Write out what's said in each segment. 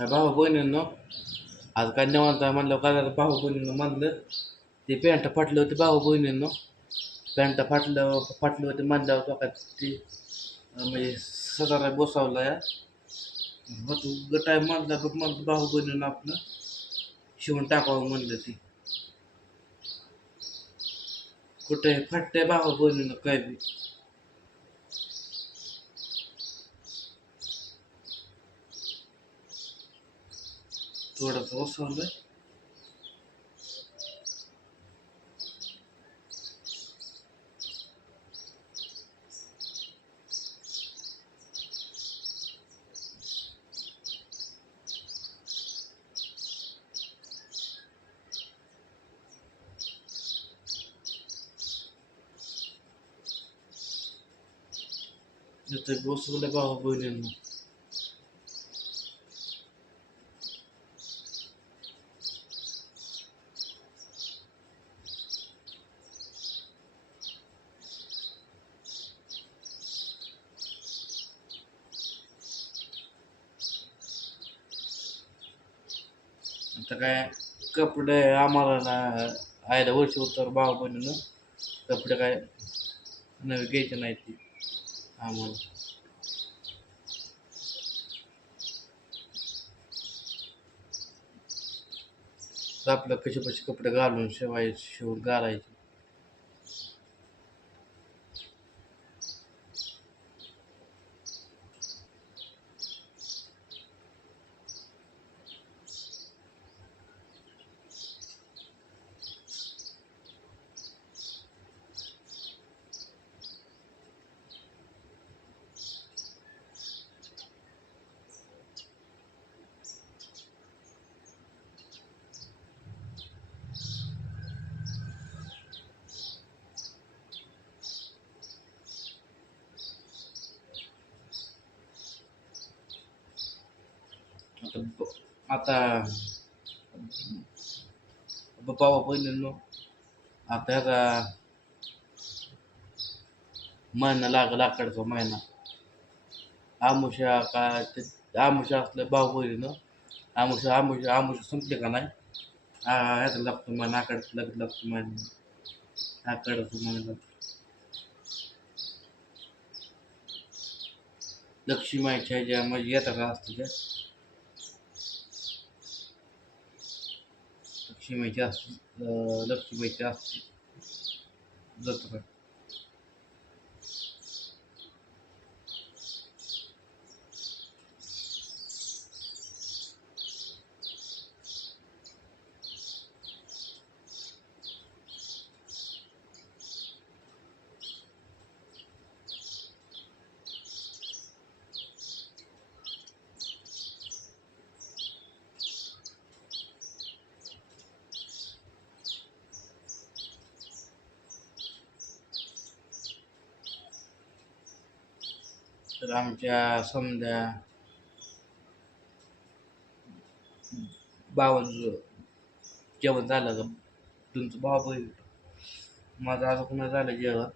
काय भाऊ बहिणींनो आज काय निवांत आहे म्हणलं काय झालं? भाऊ बहिणींनो म्हणलं ते पॅन्ट फाटली होती भाऊ बहिणींनो. पॅन्ट फाटलं फाटली होती म्हणल्यावर तो काय ती अं, म्हणजे सदारा बसवला या. होत गटाय म्हणलं बघ म्हणलं भाऊ बहिणीनं आपलं शिवून टाकावं म्हणलं ती. कुठे फाटते भाऊ बहिणीनं काय बी. थोडंसं बसवलं तिथे बसवलं भाऊ बहिणीनं आता काय कपडे आम्हाला ना आयला वर्ष उत्तर भाऊ बहिणीनं कपडे काय नवी घ्यायचे नाही ती आम्हाला. आपलं कसे कसे कपडे घालून शिवायचे शिवून घालायचे. आता बाबा बहिणींनो आता ह्याचा महिना लागला लाकडचा महिना आमुषा काय ते आमुषा असलं भाऊ बहिणीनं आमुषा आमुषा आमुषा संपले का नाही हा ह्याचा लागतो महिना आकड्याचं लगत लागतो महिना आकड्याचं महिना लक्ष्मीच्या ह्याच्या म्हणजे येतात का असतं त्या लक्ष्मीची असते अं, लक्ष्मीची असते जत्रा तर आमच्या समजा बावन जेवण झालं का? तुमचं भाऊ बहीण माझं असं कुणा झालं जेवण?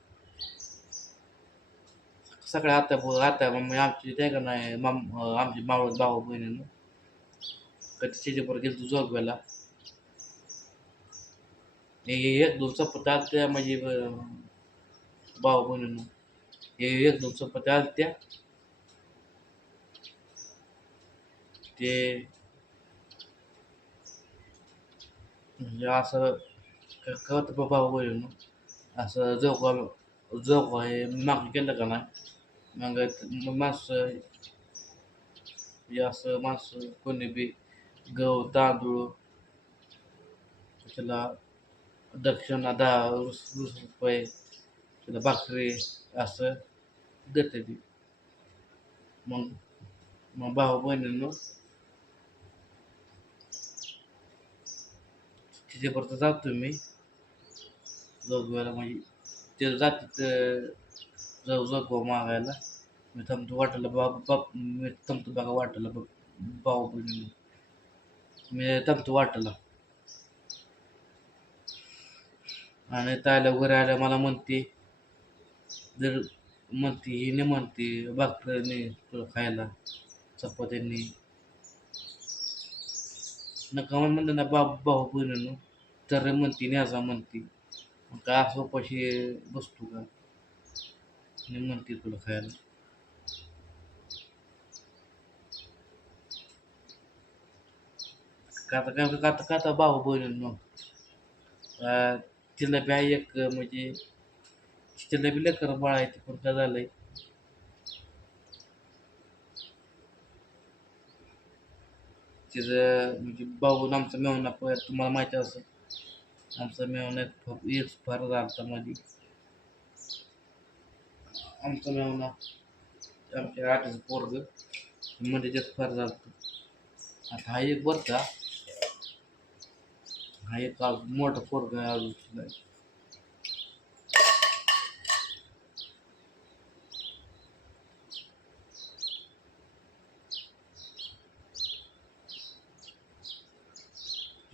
सगळ्या आता आता मग आमची ते का नाही माम आमची मावळ भाऊ बहिणीनं कधी त्याच्याबरोबर गेलो तू जोगव्याला. हे एक दोन सप्ताह म्हणजे भाऊ बहिणीनं. हे एक दोन चपात्या आलत्या ते म्हणजे असं कळत बाबा वगैरे असं जोगवा जोगवा हे माग केलं का नाही मग मास माणसं हे असं माणसं कोणी बी गहू तांदूळ त्याला दक्षिणा दहा वीस वीस रुपये त्याला भाकरी असं देते ती. मग मग भाऊ बहिणीनं तिच्यापर्यंत जातो मी. जोगव्याला म्हणजे ते जाते जाऊ जोगवा मागायला. मी थांबतो वाटायला बाप बाप मी थांबतो बघा वाटायला बघ भाऊ बहिणी मी थांबतो वाटायला आणि तायला वगैरे आल्या मला म्हणते जर म्हणते हिने म्हणते भाकरीने तुला खायला चपात्यांनी. नका म्हणलं ना बा भाऊ बहिणीनं तर म्हणती न्याजा म्हणती मग काय असं उपाशी बसतो का? नाही म्हणते तुला खायला. काता काय काता काता भाऊ बहिणीनं तिला बी आहे एक म्हणजे ते बी लेकर बाळ आहे ते पण काय झालंय. तिचं म्हणजे भाऊ आमचा मेवना प- तुम्हाला माहिती असेल. आमचा मेवना एक एक फार झाला मध्ये आमचा मेवना आमच्या आठच पोरगमध्ये म्हणजे जास्त फार झालतं. आता हा एक बरं का. हा एक अजून मोठा पोरग आहे अजून.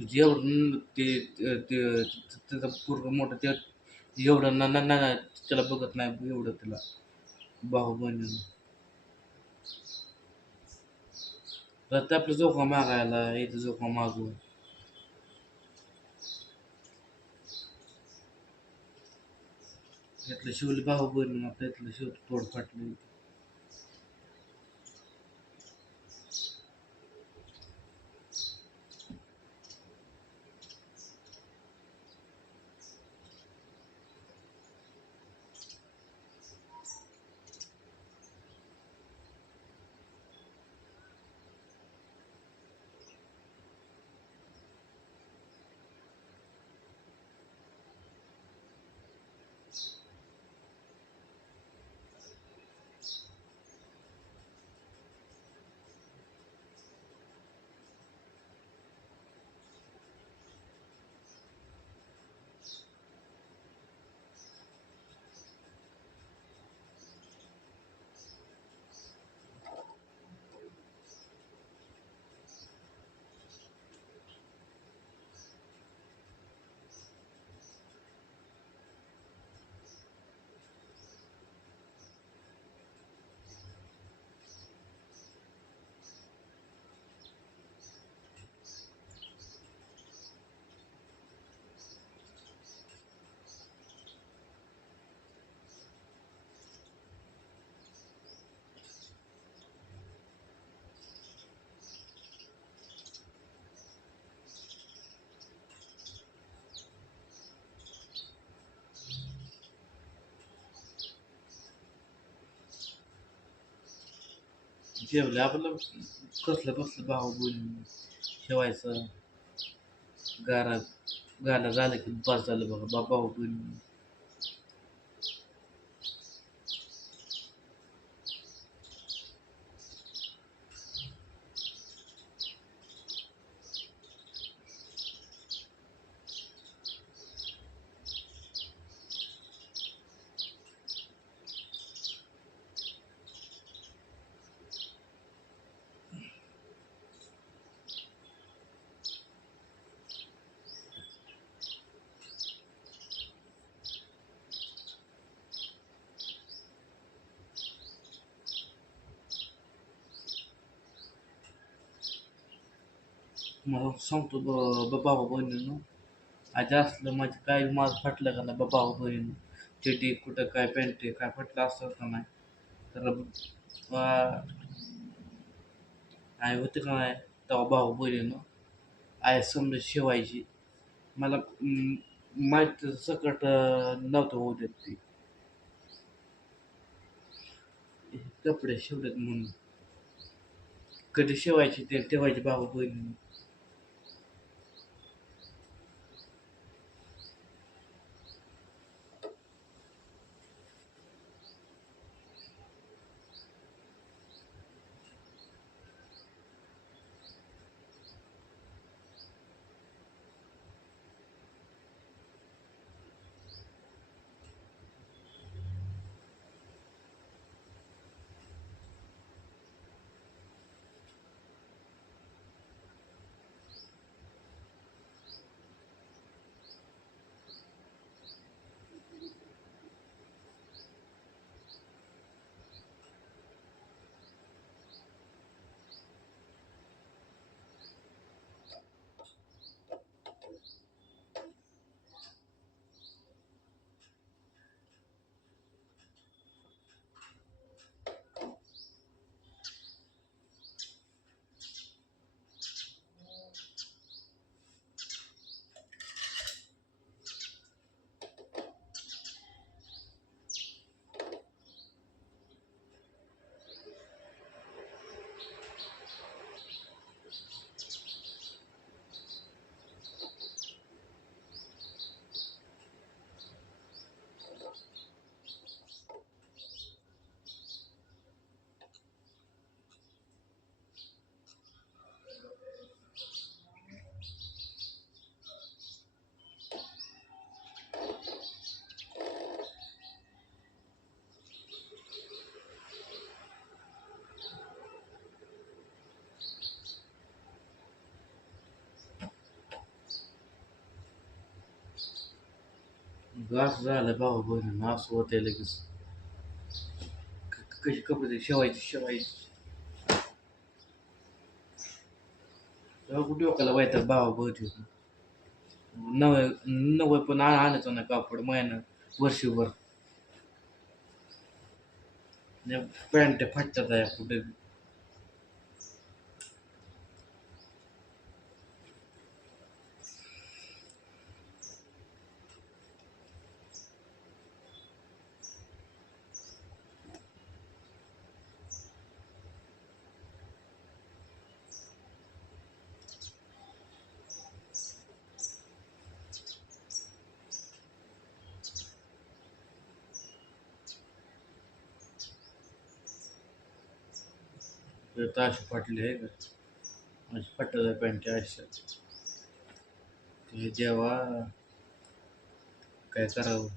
जेवढं ते ते ते- त्याचं पोरग मोठं ते एवढं ना ना ना त्याला बघत नाही एवढं त्याला. भाऊ बहिणीनं. तर ते आपलं जोखा मागायला इथं जोखा मागून. त्यातलं शिवली भाऊ आपल्या इथलं शिव तोड फाटलं जेवलं आपलं कसलं कसलं भाऊ बोलून ठेवायचं. गारा गाणं झालं की बस झालं बघा बा भाऊ बोलून मग सांगतो ब ब- भाऊ बहिणीनं. आज असलं माझं काय माल फाटलं का नाही बा भाऊ बहिणीनं? चेटी कुठं काय पॅन्ट आहे काय फाटलं असं का नाही? तर आई होते का नाही? तेव्हा भाऊ बहिणीनं आई समजा शिवायची. मला माहीत सकट नव्हतं होऊ देत ते. कपडे शिवलेत म्हणून. कधी शिवायचे ते ठेवायची भाऊ बहिणीनं. असं झालं भाऊ बहिणीनं असं होते लगेच. कशी कपडे शेवायची शेवायची. कुठे डोक्याला व्हायचं भाऊ बहिणी नवे नवं पण आणायचं ना कापड महिना वर्षभर. पॅन्ट फाटतात कुठे. तर अशी फाटली आहे का अशी फाटत आहे पॅन्ट हे जेव्हा काय करावं?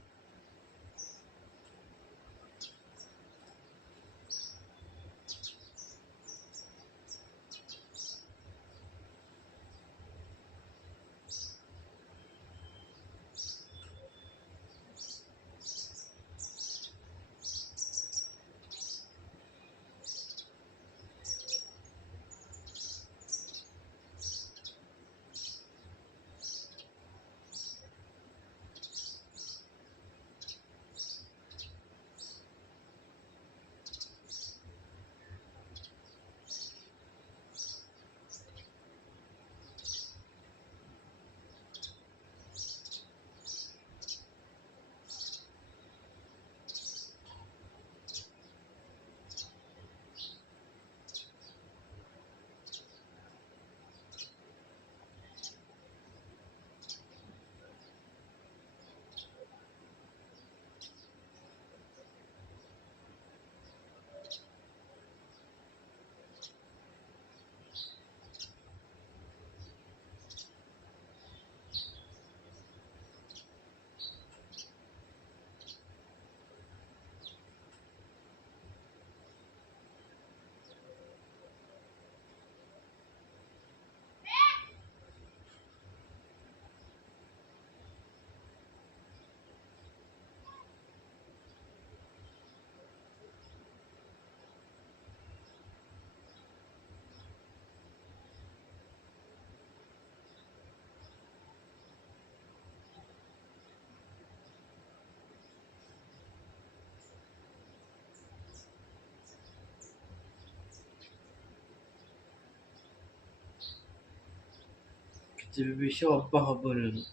किती बी शेवा भाऊ बहिणी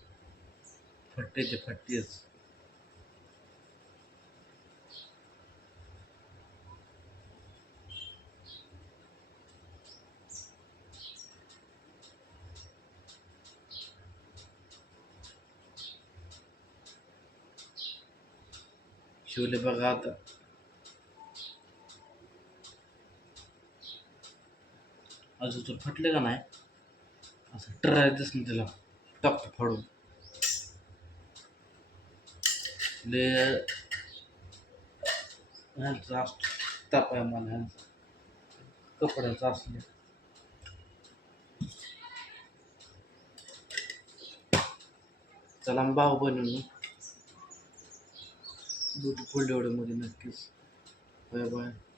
शिवले बघा आता. अजून तर फटले का नाही? असं ट्राय ना त्याला. टाकतो फाडून. ले असतो. ताप आहे मला ह्यांचा. कपड्याचा असले. चला भाव बनवून दूध फुल नक्कीच. Bye bye.